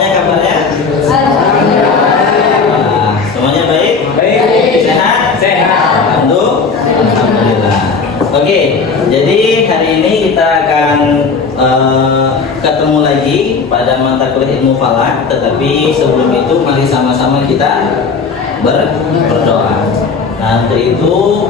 semuanya kabarnya? Nah, semuanya baik? Sehat? Alhamdulillah. Oke, jadi hari ini kita akan ketemu lagi pada mata kuliah ilmu falak. Tetapi sebelum itu mari sama-sama kita berdoa. Nah, untuk itu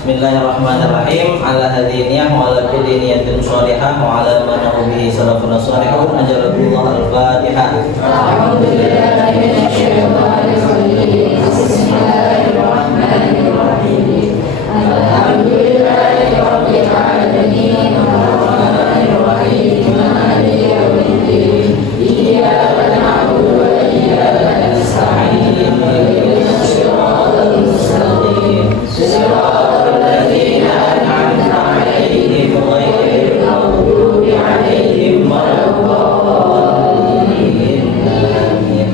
Bismillahirrahmanirrahim. Ala hadiniyah wa ala kulli niyatin sholihah wa ala man bihi salafun sholihun ajarallahu al-Fatihah. A'udzubillahi minasyaitonir rajim. Bismillahirrahmanirrahim. Alhamdulillahi rabbil alamin. Arrahmanir rahim. Maliki yaumiddin. Iyyaka na'budu wa iyyaka nasta'in. Ihdinas siratal mustaqim. Siratal ladzina an'amta 'alaihim ghairil maghdubi 'alaihim waladdallin. Amin.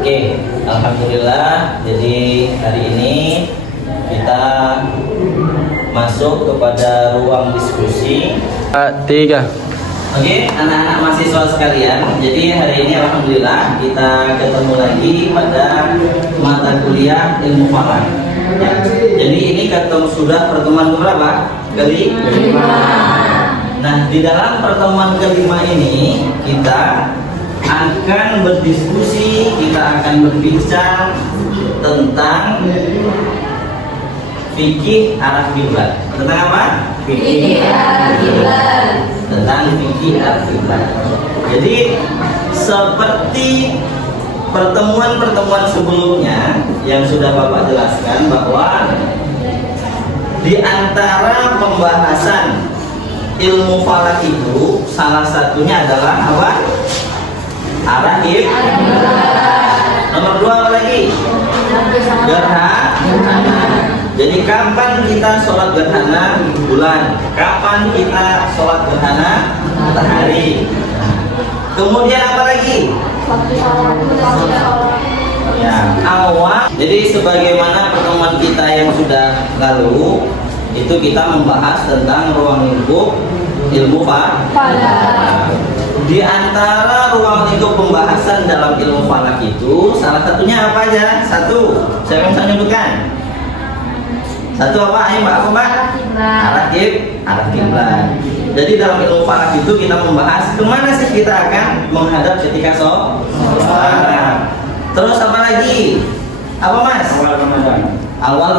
Oke, alhamdulillah. Jadi hari ini kita masuk kepada ruang diskusi. 3. Oke, anak-anak mahasiswa sekalian. Jadi hari ini alhamdulillah kita ketemu lagi pada mata kuliah ilmu falak. Ya. Jadi ini sudah pertemuan berapa? Kelima. Nah, di dalam pertemuan kelima ini kita akan berdiskusi, kita akan berbincang tentang fikih arah kiblat. Tentang apa? Fikih arah kiblat. Tentang fikih arah kiblat. Jadi seperti pertemuan-pertemuan sebelumnya yang sudah Bapak jelaskan bahwa di antara pembahasan ilmu falak itu salah satunya adalah apa? Arah kiblat. Nomor 2 apa lagi? Gerhana. Jadi kapan kita sholat gerhana bulan? Kapan kita sholat gerhana matahari? Kemudian apa lagi? Ya, awal. Jadi sebagaimana pertemuan kita yang sudah lalu, itu kita membahas tentang ruang lingkup ilmu falak. Di antara ruang lingkup pembahasan dalam ilmu falak itu salah satunya apa aja? Satu, saya bisa menyebutkan. Satu apa? Ayo Mbak, apa Mbak? Arah kiblat. Jadi dalam ilmu falak itu kita membahas kemana sih kita akan menghadap ketika sholat. Terus apa lagi? Apa Mas? Awal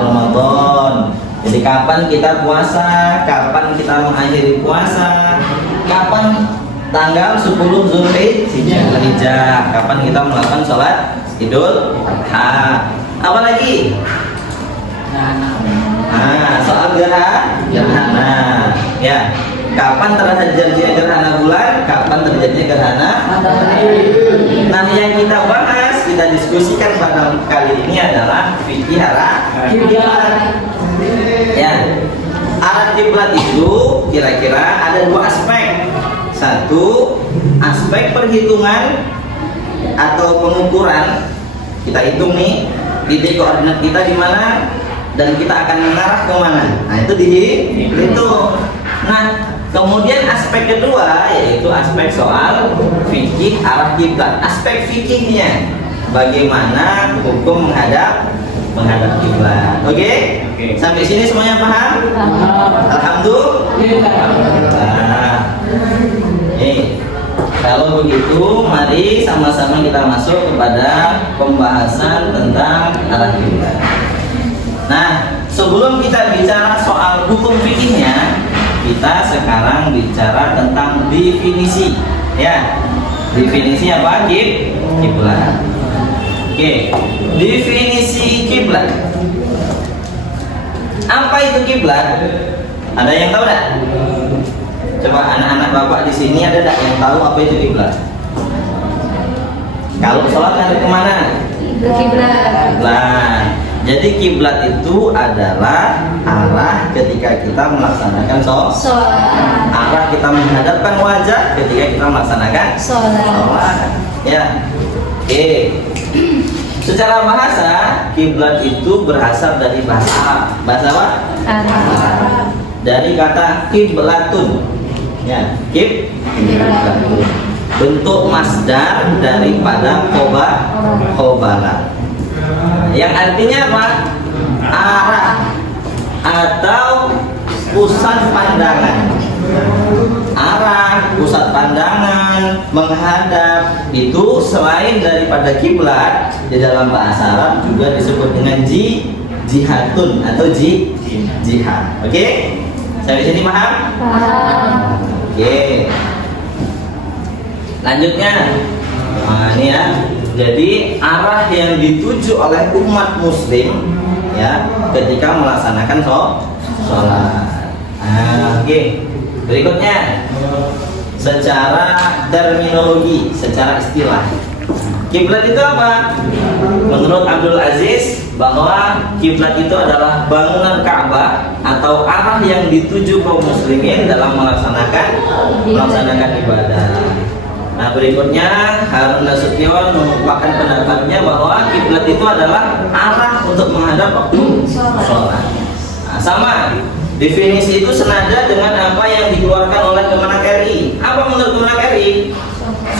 Ramadan. Jadi kapan kita puasa? Kapan kita mengakhiri puasa? Kapan tanggal 10 Zulhijjah? Kapan kita melakukan sholat Idul Adha? Apa lagi? Nah, soal gerhana. Ya, kapan terjadinya gerhana bulan? Kapan terjadinya gerhana matahari? Nah, yang kita bahas, kita diskusikan pada kali ini adalah fikih arah kiblat. Ya, arah kiblat itu kira-kira ada 2 aspek. Satu, aspek perhitungan atau pengukuran. Kita hitung nih, titik koordinat kita di mana dan kita akan mengarah ke mana. Nah, itu dihitung. Nah, kemudian aspek kedua yaitu aspek soal fikih arah kiblat. Aspek fikihnya bagaimana hukum menghadap kiblat. Oke? Sampai sini semuanya paham? Alhamdulillah. Kalau begitu, mari sama-sama kita masuk kepada pembahasan tentang arah kiblat. Nah, sebelum kita bicara soal hukum fikihnya, kita sekarang bicara tentang definisi. Ya, definisi apa? Kiblat. Oke, definisi kiblat. Apa itu kiblat? Ada yang tahu enggak? Coba anak-anak Bapak di sini ada enggak yang tahu apa itu kiblat? Kalau sholat ngadep kemana? Kiblat. Jadi kiblat itu adalah arah ketika kita melaksanakan sholat. Arah kita menghadapkan wajah ketika kita melaksanakan sholat. Ya. Oke. Secara bahasa, kiblat itu berasal dari bahasa Arab. Bahasa apa? Arab. Dari kata kiblatun. Ya, kiblatun. bentuk masdar daripada qobala. Yang artinya apa? Arah atau pusat pandangan. Arah, pusat pandangan, menghadap itu selain daripada kiblat di dalam bahasa Arab juga disebut dengan jihatun atau jihad. Oke? Sampai sini paham? Paham. Oke. Lanjutnya. Nah, ini ya. Jadi arah yang dituju oleh umat muslim ya ketika melaksanakan sholat. Nah, oke. Berikutnya secara terminologi, secara istilah. Kiblat itu apa? Menurut Abdul Aziz bahwa kiblat itu adalah bangunan Ka'bah atau arah yang dituju kaum muslimin dalam melaksanakan ibadah. Nah, berikutnya Harun Nasution mengumpulkan pendapatnya bahwa kiblat itu adalah arah untuk menghadap waktu sholat. Nah, sama definisi itu senada dengan apa yang dikeluarkan oleh Kemenak RI. Apa menurut Kemenak RI?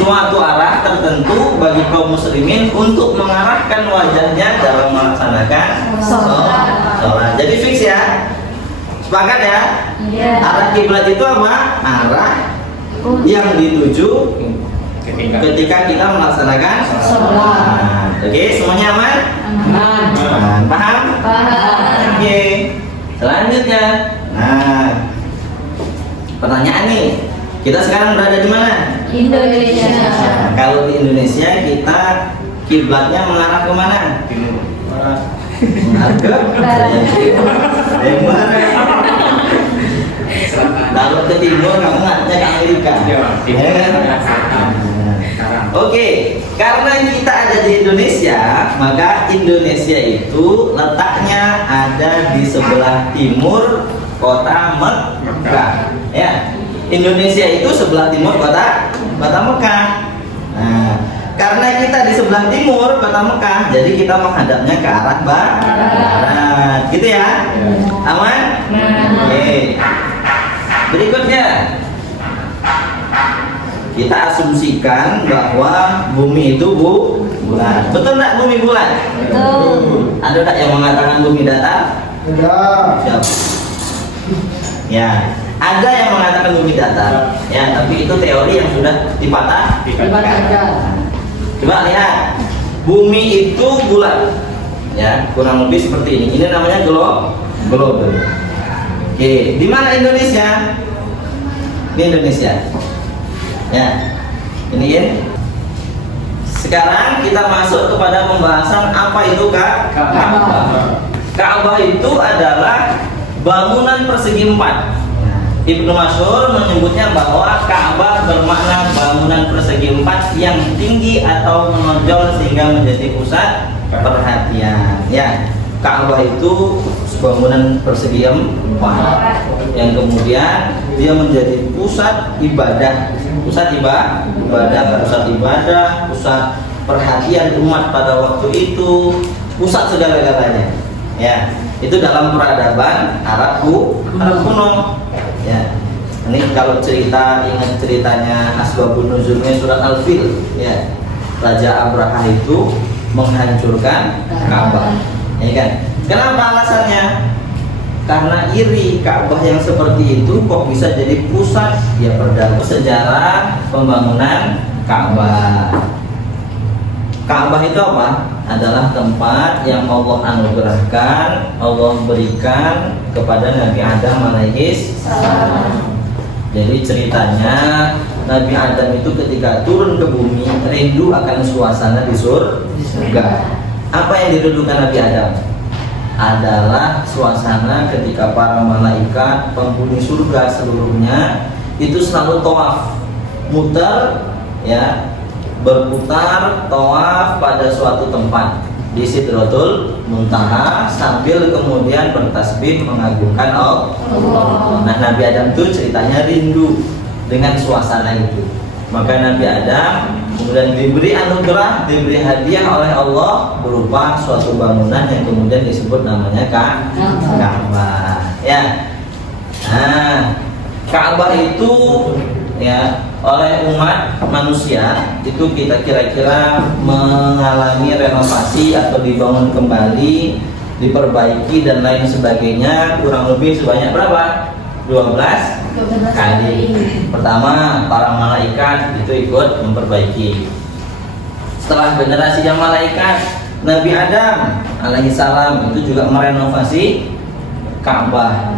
Suatu arah tertentu bagi kaum muslimin untuk mengarahkan wajahnya dalam melaksanakan sholat. Jadi fix ya, sepakat ya? Arah kiblat itu apa? Arah yang dituju ketika kita melaksanakan sholat. Oke, semuanya aman? Aman. Paham? Paham. Oke. Selanjutnya, nah, pertanyaan nih, kita sekarang berada di mana? Indonesia. Nah, kalau di Indonesia kita kiblatnya mengarah ke mana? Mengarah ke timur. Kalau ke timur kamu ngadanya ke Amerika. Oke, karena kita ada di Indonesia, maka Indonesia itu letaknya ada di sebelah timur kota Mekah. Ya, Indonesia itu sebelah timur kota Mekah. Nah, karena kita di sebelah timur kota Mekah, jadi kita menghadapnya ke arah barat, gitu ya? Aman? Oke. Berikutnya, kita asumsikan bahwa bumi itu bulat. Betul nggak bumi bulat? Betul. Ada nggak yang mengatakan bumi datar? Siap. Ya, ada yang mengatakan bumi datar. Ya, tapi itu teori yang sudah dipatahkan. Coba lihat, bumi itu bulat. Ya, kurang lebih seperti ini. Ini namanya globe. Oke, di mana Indonesia? Di Indonesia. Ya, ini ya. Sekarang kita masuk kepada pembahasan apa itu Ka'bah. Ka'bah itu adalah bangunan persegi 4. Ibnu Mansur menyebutnya bahwa Ka'bah bermakna bangunan persegi 4 yang tinggi atau menonjol sehingga menjadi pusat perhatian. Ya, Ka'bah itu bangunan persegi 4 yang kemudian dia menjadi pusat ibadah, pusat ibadah, pusat perhatian umat pada waktu itu, pusat segala-galanya. Ya, itu dalam peradaban Arab kuno. Ya, ini kalau ingat ceritanya asbabun nuzulnya surat Al-Fil. Ya, Raja Abraha itu menghancurkan Ka'bah. Ya kan? Kenapa alasannya? Karena iri Ka'bah yang seperti itu kok bisa jadi pusat ya sejarah pembangunan Ka'bah. Ka'bah itu apa? Adalah tempat yang Allah anugerahkan, Allah berikan kepada Nabi Adam alaihis salam. Jadi ceritanya Nabi Adam itu ketika turun ke bumi rindu akan suasana di surga. Apa yang dirindukan Nabi Adam? Adalah suasana ketika para malaikat penghuni surga seluruhnya itu selalu tawaf, muter ya, berputar tawaf pada suatu tempat di Sidratul Muntaha sambil kemudian bertasbih mengagungkan Allah. Nah, Nabi Adam itu ceritanya rindu dengan suasana itu. Maka Nabi Adam kemudian diberi anugerah, diberi hadiah oleh Allah berupa suatu bangunan yang kemudian disebut namanya Ka'bah. Ya. Nah, Ka'bah itu ya oleh umat manusia itu kita kira-kira mengalami renovasi atau dibangun kembali, diperbaiki dan lain sebagainya kurang lebih sebanyak berapa? 12 kali. Pertama, para malaikat itu ikut memperbaiki. Setelah generasi yang malaikat, Nabi Adam alaihissalam itu juga merenovasi Ka'bah,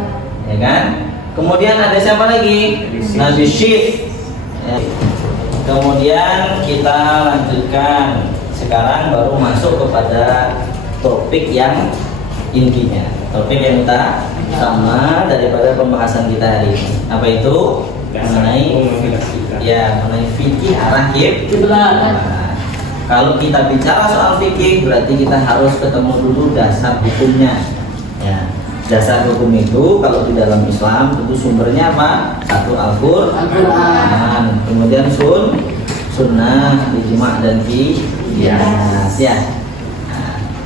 ya kan? Kemudian ada siapa lagi? Nabi Syith. Ya. Kemudian kita lanjutkan. Sekarang baru masuk kepada topik yang intinya. Topik yang utama daripada pembahasan kita hari ini. Apa itu? Mengenai fikih arah kiblat. Kalau kita bicara soal fikih, berarti kita harus ketemu dulu dasar hukumnya. Ya. Dasar hukum itu kalau di dalam Islam tentu sumbernya apa? Satu Al-Qur'an, kemudian sunnah, ijma' dan qiyas. Ya.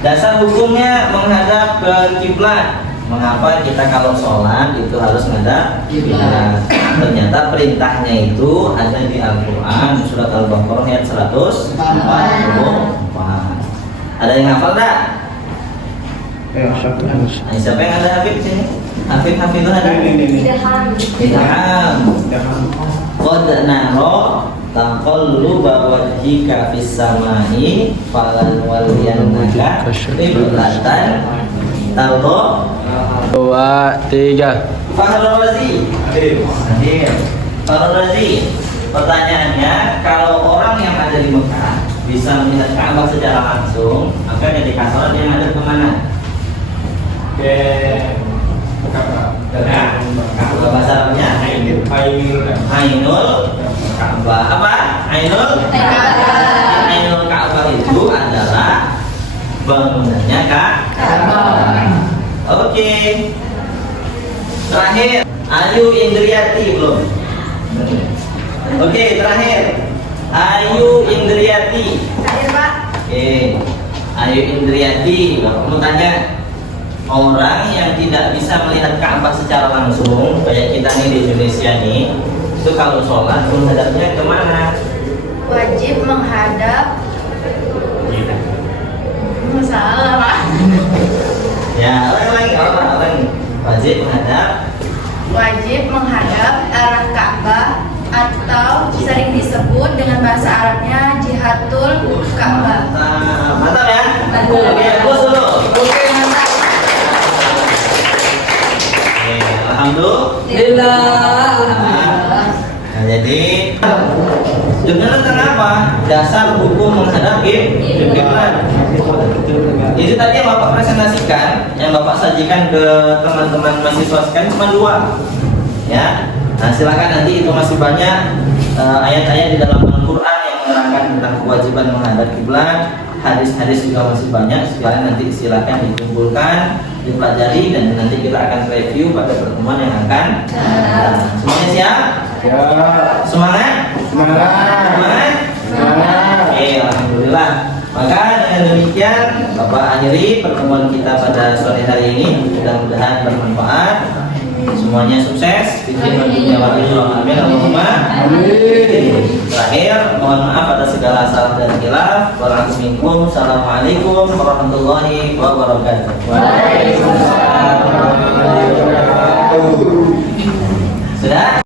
Dasar hukumnya menghadap ke kiblat. Mengapa kita kalau sholat itu harus menghadap kiblat? Ternyata perintahnya itu ada di Al-Quran surat Al-Baqarah ayat 144. Ada yang hafal tak? Siapa yang ada hafid sini? Hafid ada? Ilham. Qad naro taqalluba wajhika fis samai falanwalliyannaka qiblatan tarda. 2, 3. Fahrul Razi. Fahrul Razi. Pertanyaannya, kalau orang yang ada di Mekah bisa melihat Ka'bah secara langsung, maka ketika sholat dia menghadap kemana? Ke Ka'bah. Bahasa Arabnya Ainul Ka'bah. Apa? Ainul Ka'bah itu adalah bangunannya Ka'bah. Oke. Terakhir, Ayu Indriyati belum? Oke, terakhir. Ayu Indriyati. Pak. Oke. Ayu Indriyati, kamu tanya orang yang tidak bisa melihat Ka'bah secara langsung, kayak kita nih di Indonesia nih, itu kalau sholat menghadapnya kemana? Wajib menghadap. Salah, Pak. Ya, orang wajib menghadap. Wajib menghadap arah Ka'bah atau sering disebut dengan bahasa Arabnya jihatul Ka'bah. Mantap ya? Mantap. Oke, fokus dulu. Oke, mantap. Oke, alhamdulillah. Nah, jadi dengan apa? Dasar hukum menghadap kiblat. Itu tadi yang Bapak presentasikan, yang Bapak sajikan ke teman-teman mahasiswa sekalian cuma 2. Ya. Nah, silakan nanti itu masih banyak ayat-ayat di dalam Al-Qur'an yang menerangkan tentang kewajiban menghadap kiblat. Hadis-hadis juga masih banyak. Sekalian nanti silakan dikumpulkan, dipelajari dan nanti kita akan review pada pertemuan yang akan datang. Semuanya siap? Semangat? Oke, alhamdulillah. Maka dengan demikian Bapak akhiri pertemuan kita pada sore hari ini. Mudah-mudahan bermanfaat. Semuanya sukses. Amin. Allahumma amin. Terakhir, mohon maaf atas segala salah dan khilaf. Assalamualaikum warahmatullahi wabarakatuh. Waalaikumsalam warahmatullahi wabarakatuh. Sudah?